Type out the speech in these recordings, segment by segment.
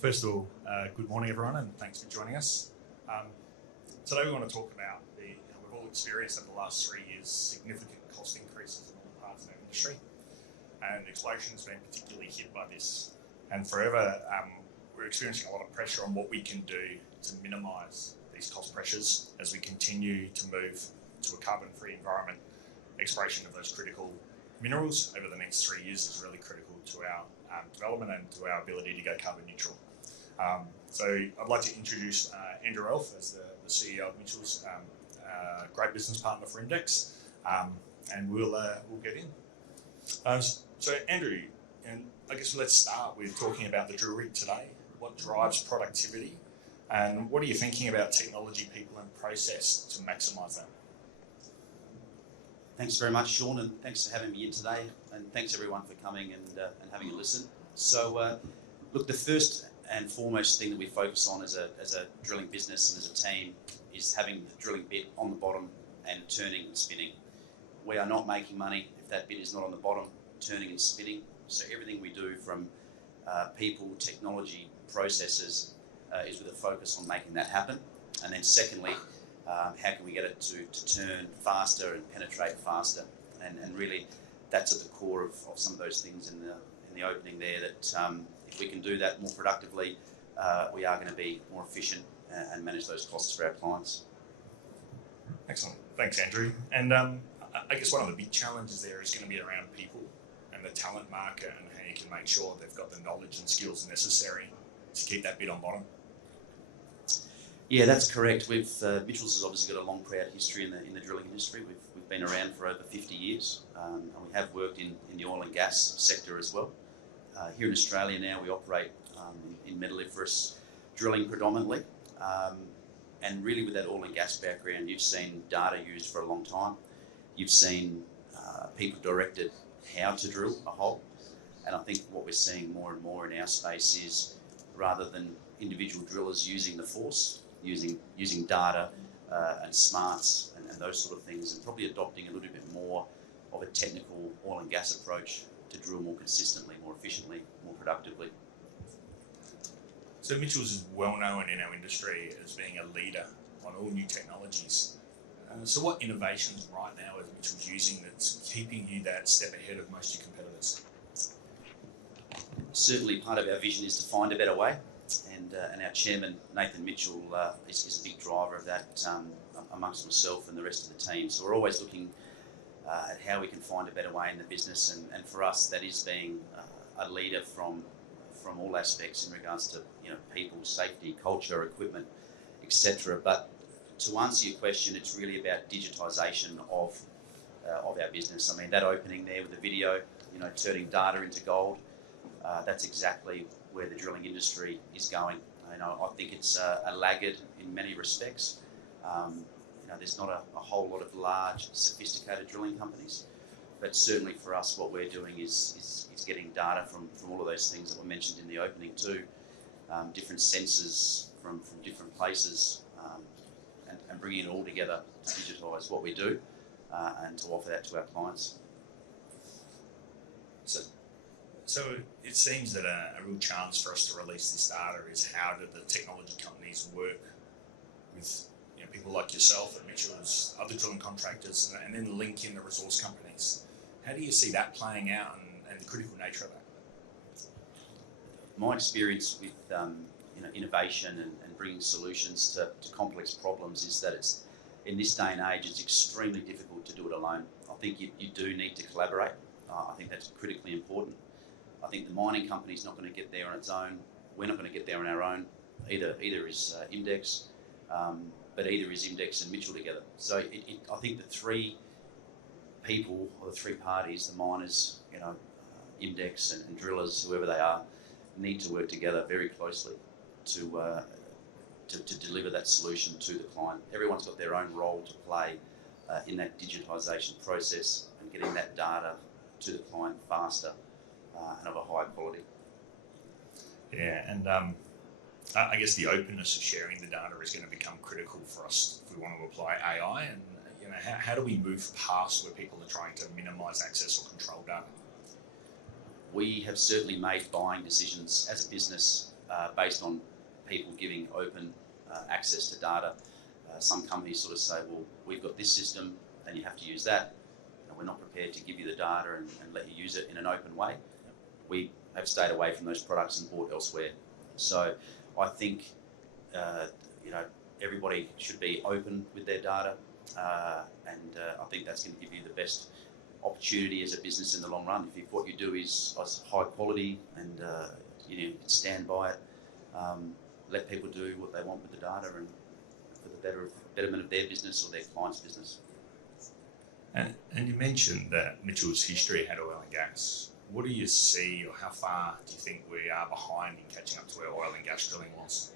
First of all, good morning everyone, and thanks for joining us. Today we want to talk about we've all experienced over the last 3 years significant cost increases in all parts of our industry, and Explosion has been particularly hit by this. And forever, we're experiencing a lot of pressure on what we can do to minimise these cost pressures as we continue to move to a carbon-free environment. Exploration of those critical minerals over the next 3 years is really critical to our development and to our ability to go carbon neutral. So I'd like to introduce Andrew Elf as the CEO of Mitchell's, great business partner for IMDEX, and we'll get in. So Andrew, and I guess let's start with talking about the drill rig today. What drives productivity, and what are you thinking about technology, people and process to maximise that? Thanks very much, Shaun, and thanks for having me in today, and thanks everyone for coming and having a listen. So, look, the first and foremost thing that we focus on as a drilling business and as a team is having the drilling bit on the bottom and turning and spinning. We are not making money if that bit is not on the bottom, turning and spinning. So everything we do from people, technology, processes is with a focus on making that happen. And then secondly, how can we get it to turn faster and penetrate faster? And really, that's at the core of some of those things in the opening there, that if we can do that more productively, we are going to be more efficient and manage those costs for our clients. Excellent. Thanks, Andrew. And I guess one of the big challenges there is going to be around people and the talent market, and how you can make sure they've got the knowledge and skills necessary to keep that bit on bottom. Yeah, that's correct. Mitchell's has obviously got a long, proud history in the drilling industry. We've been around for over 50 years, and we have worked in the oil and gas sector as well. Here in Australia now, we operate in metalliferous drilling predominantly, and really with that oil and gas background, you've seen data used for a long time. You've seen people directed how to drill a hole, and I think what we're seeing more and more in our space is, rather than individual drillers using the force, using data and smarts and those sort of things, and probably adopting a little bit more of a technical oil and gas approach to drill more consistently, more efficiently, more productively. So Mitchell's is well known in our industry as being a leader on all new technologies. So what innovations right now is Mitchell's using that's keeping you that step ahead of most of your competitors? Certainly part of our vision is to find a better way, and our chairman, Nathan Mitchell, is a big driver of that amongst myself and the rest of the team. So we're always looking at how we can find a better way in the business, and for us that is being a leader from all aspects in regards to people, safety, culture, equipment, etc. But to answer your question, it's really about digitisation of our business. I mean, that opening there with the video, turning data into gold, that's exactly where the drilling industry is going. I think it's a laggard in many respects. There's not a whole lot of large, sophisticated drilling companies, but certainly for us, what we're doing is getting data from all of those things that were mentioned in the opening too, different sensors from different places, and bringing it all together to digitise what we do and to offer that to our clients. So it seems that a real chance for us to release this data is, how do the technology companies work with people like yourself at Mitchell's, other drilling contractors, and then link in the resource companies? How do you see that playing out, and the critical nature of that? My experience with innovation and bringing solutions to complex problems is that it's, in this day and age, it's extremely difficult to do it alone. I think you do need to collaborate. I think that's critically important. I think the mining company's not going to get there on its own. We're not going to get there on our own. Either is IMDEX, but either is IMDEX and Mitchell together. So I think the three people, or the three parties, the miners, IMDEX and drillers, whoever they are, need to work together very closely to deliver that solution to the client. Everyone's got their own role to play in that digitisation process and getting that data to the client faster and of a higher quality. Yeah, and I guess the openness of sharing the data is going to become critical for us if we want to apply AI. And how do we move past where people are trying to minimise access or control data? We have certainly made buying decisions as a business based on people giving open access to data. Some companies sort of say, well, we've got this system and you have to use that. And we're not prepared to give you the data and let you use it in an open way. We have stayed away from those products and bought elsewhere. So I think everybody should be open with their data, and I think that's going to give you the best opportunity as a business in the long run. If what you do is high quality and you stand by it, let people do what they want with the data and for the betterment of their business or their client's business. And you mentioned that Mitchell's history had oil and gas. What do you see, or how far do you think we are behind in catching up to where oil and gas drilling was?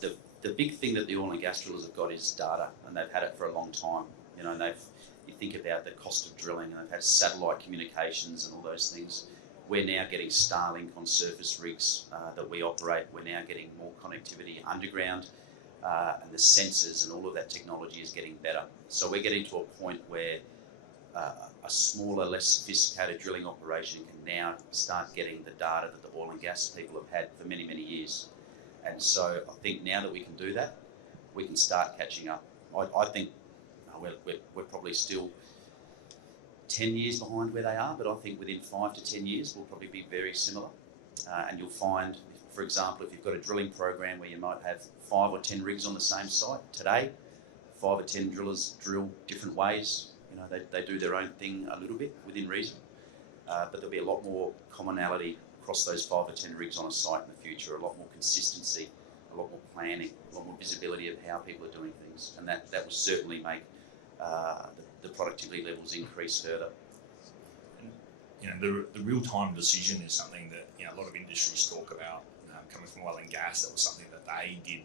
The big thing that the oil and gas drillers have got is data, and they've had it for a long time. You think about the cost of drilling, and they've had satellite communications and all those things. We're now getting Starlink on surface rigs that we operate. We're now getting more connectivity underground, and the sensors and all of that technology is getting better. So we're getting to a point where a smaller, less sophisticated drilling operation can now start getting the data that the oil and gas people have had for many, many years. And so I think now that we can do that, we can start catching up. I think we're probably still 10 years behind where they are, but I think within 5 to 10 years we'll probably be very similar. And you'll find, for example, if you've got a drilling program where you might have 5 or 10 rigs on the same site today, 5 or 10 drillers drill different ways. They do their own thing a little bit within reason, but there'll be a lot more commonality across those 5 or 10 rigs on a site in the future, a lot more consistency, a lot more planning, a lot more visibility of how people are doing things, and that will certainly make the productivity levels increase further. And, the real-time decision is something that a lot of industries talk about. Coming from oil and gas, that was something that they did.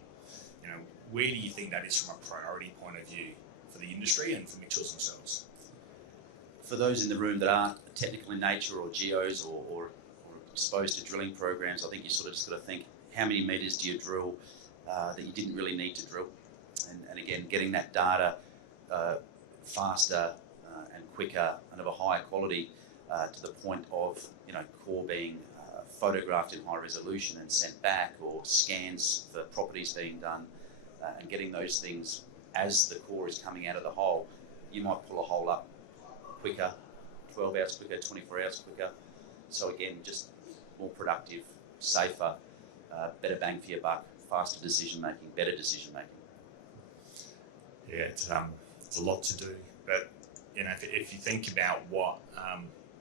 Where do you think that is from a priority point of view for the industry and for Mitchells themselves? For those in the room that aren't technical in nature or geos or exposed to drilling programs, I think you sort of just got to think, how many metres do you drill that you didn't really need to drill? And again, getting that data faster and quicker and of a higher quality to the point of core being photographed in high resolution and sent back, or scans for properties being done, and getting those things as the core is coming out of the hole. You might pull a hole up quicker, 12 hours quicker, 24 hours quicker. So again, just more productive, safer, better bang for your buck, faster decision making, better decision making. Yeah, it's a lot to do. But if you think about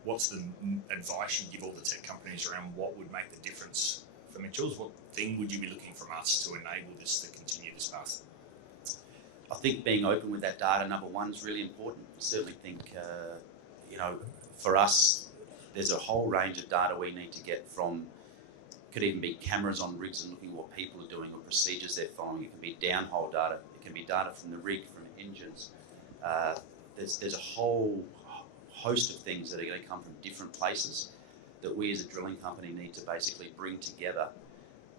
what's the advice you give all the tech companies around what would make the difference for Mitchells, what thing would you be looking from us to enable this to continue this path? I think being open with that data, number one, is really important. I certainly think, for us, there's a whole range of data we need to get from, could even be cameras on rigs and looking at what people are doing or procedures they're following. It can be downhole data. It can be data from the rig, from engines. There's a whole host of things that are going to come from different places that we as a drilling company need to basically bring together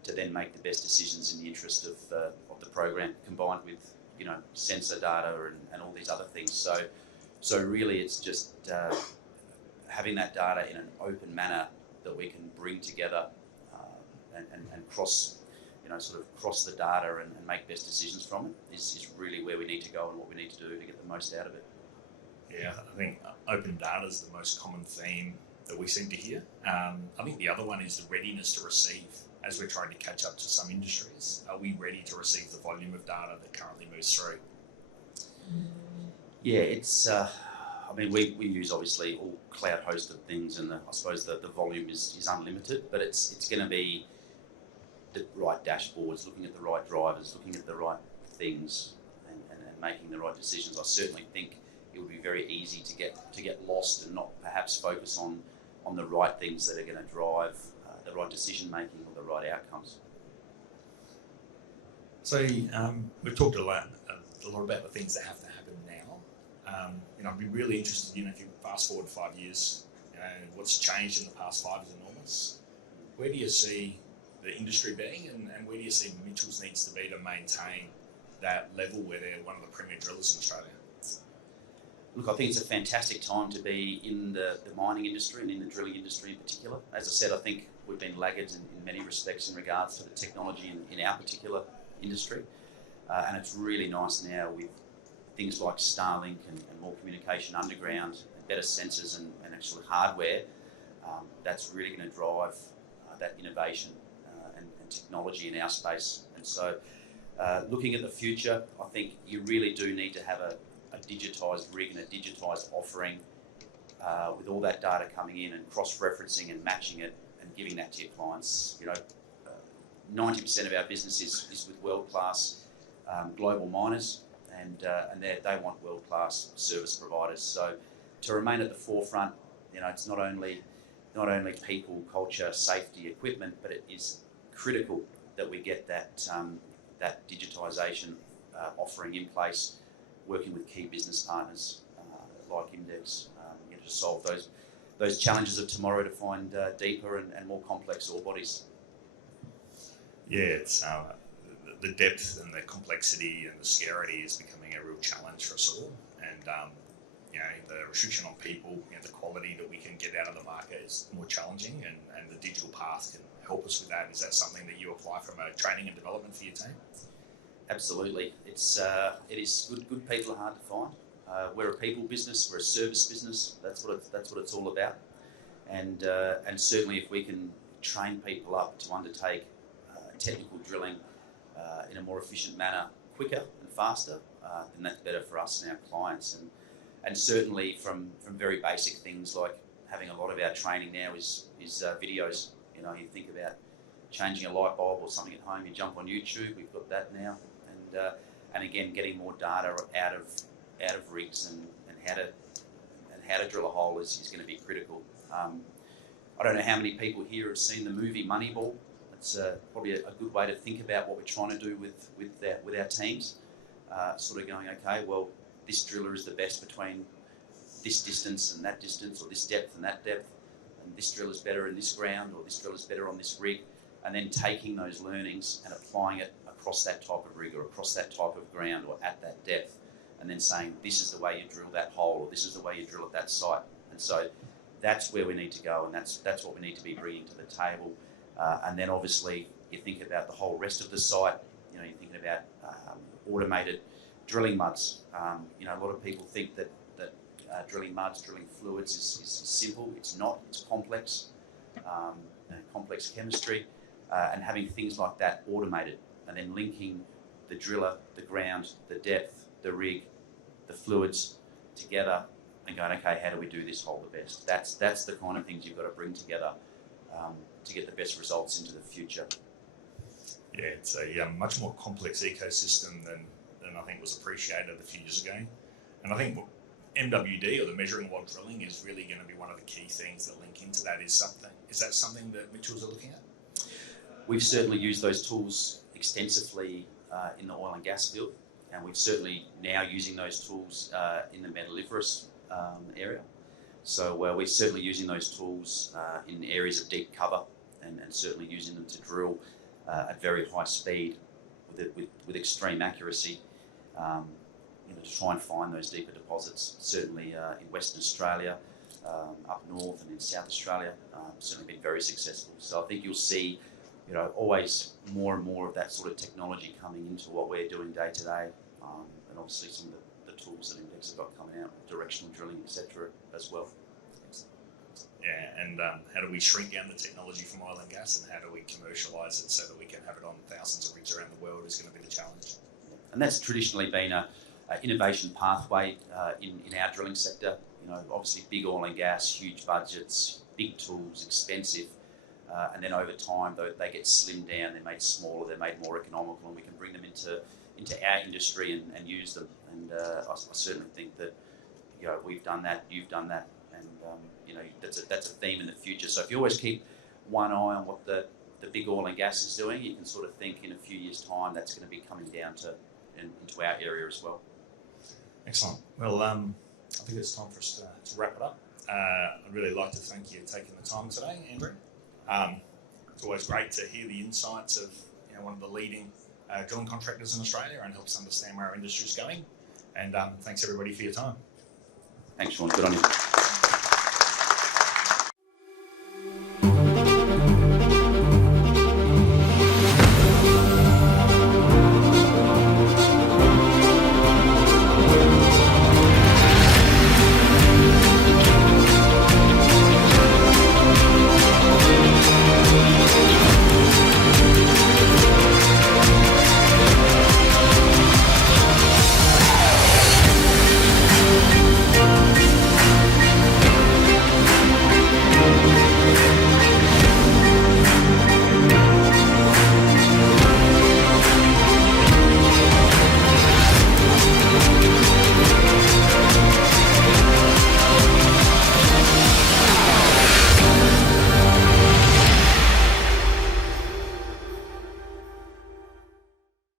to then make the best decisions in the interest of the program, combined with sensor data and all these other things. So really it's just having that data in an open manner that we can bring together and cross cross the data and make best decisions from it is really where we need to go and what we need to do to get the most out of it. Yeah, I think open data is the most common theme that we seem to hear. I think the other one is the readiness to receive. As we're trying to catch up to some industries, are we ready to receive the volume of data that currently moves through? Yeah, it's. We use obviously all cloud hosted things, and I suppose the volume is unlimited. But it's going to be the right dashboards, looking at the right drivers, looking at the right things, and making the right decisions. I certainly think it would be very easy to get lost and not perhaps focus on the right things that are going to drive the right decision making or the right outcomes. So we've talked a lot about the things that have to happen now. I'd be really interested, if you fast forward 5 years, what's changed in the past 5 is enormous. Where do you see the industry being, and where do you see Mitchells needs to be to maintain that level where they're one of the premier drillers in Australia? Look, I think it's a fantastic time to be in the mining industry and in the drilling industry in particular. As I said, I think we've been laggards in many respects in regards to the technology in our particular industry. And it's really nice now with things like Starlink and more communication underground, better sensors and actual hardware. That's really going to drive that innovation and technology in our space. And so looking at the future, I think you really do need to have a digitised rig and a digitised offering with all that data coming in and cross-referencing and matching it and giving that to your clients. 90% of our business is with world-class global miners, and they want world-class service providers. So to remain at the forefront, it's not only people, culture, safety, equipment, but it is critical that we get that digitisation offering in place, working with key business partners like IMDEX to solve those challenges of tomorrow to find deeper and more complex ore bodies. Yeah, it's the depth and the complexity and the scarcity is becoming a real challenge for us all, and the restriction on people, the quality that we can get out of the market is more challenging, and the digital path can help us with that. Is that something that you apply from a training and development for your team? Absolutely. It is good people are hard to find. We're a people business, we're a service business. That's what it's all about. And certainly if we can train people up to undertake technical drilling in a more efficient manner, quicker and faster, then that's better for us and our clients. And certainly from very basic things like having a lot of our training now is videos. You think about changing a light bulb or something at home, you jump on YouTube. We've got that now, and again, getting more data out of rigs and how to drill a hole is going to be critical. I don't know how many people here have seen the movie Moneyball. It's probably a good way to think about what we're trying to do with our teams. Sort of going, okay, well, this driller is the best between this distance and that distance, or this depth and that depth, and this drill is better in this ground, or this drill is better on this rig, and then taking those learnings and applying it across that type of rig or across that type of ground or at that depth, and then saying this is the way you drill that hole, or this is the way you drill at that site. And so that's where we need to go, and that's what we need to be bringing to the table. And then obviously you think about the whole rest of the site. You're thinking about automated drilling muds. A lot of people think that drilling muds, drilling fluids is simple. It's not. It's complex, complex chemistry, and having things like that automated, and then linking the driller, the ground, the depth, the rig, the fluids together, and going, okay, how do we do this hole the best? That's the kind of things you've got to bring together to get the best results into the future. Yeah, it's a much more complex ecosystem than I think was appreciated a few years ago. And I think MWD, or the measuring while drilling, is really going to be one of the key things that link into that. Is that something that Mitchells are looking at? We've certainly used those tools extensively in the oil and gas field, and we're certainly now using those tools in the metalliferous area. So we're certainly using those tools in areas of deep cover, and certainly using them to drill at very high speed with extreme accuracy, to try and find those deeper deposits. Certainly in Western Australia, up north, and in South Australia, certainly been very successful. So I think you'll see, always more and more of that sort of technology coming into what we're doing day to day, and obviously some of the tools that IMDEX have got coming out, directional drilling, etc. as well. Yeah, and how do we shrink down the technology from oil and gas, and how do we commercialise it so that we can have it on thousands of rigs around the world is going to be the challenge. And that's traditionally been a innovation pathway in our drilling sector. Obviously big oil and gas, huge budgets, big tools, expensive, and then over time they get slimmed down, they're made smaller, they're made more economical, and we can bring them into our industry and use them. And I certainly think that we've done that, you've done that, and that's a theme in the future. So if you always keep one eye on what the big oil and gas is doing, you can sort of think in a few years' time that's going to be coming down into our area as well. Excellent. Well, I think it's time for us to wrap it up. I'd really like to thank you for taking the time today, Andrew. It's always great to hear the insights of one of the leading drilling contractors in Australia, and helps understand where our industry is going. And thanks everybody for your time. Thanks, Shaun. Good on you.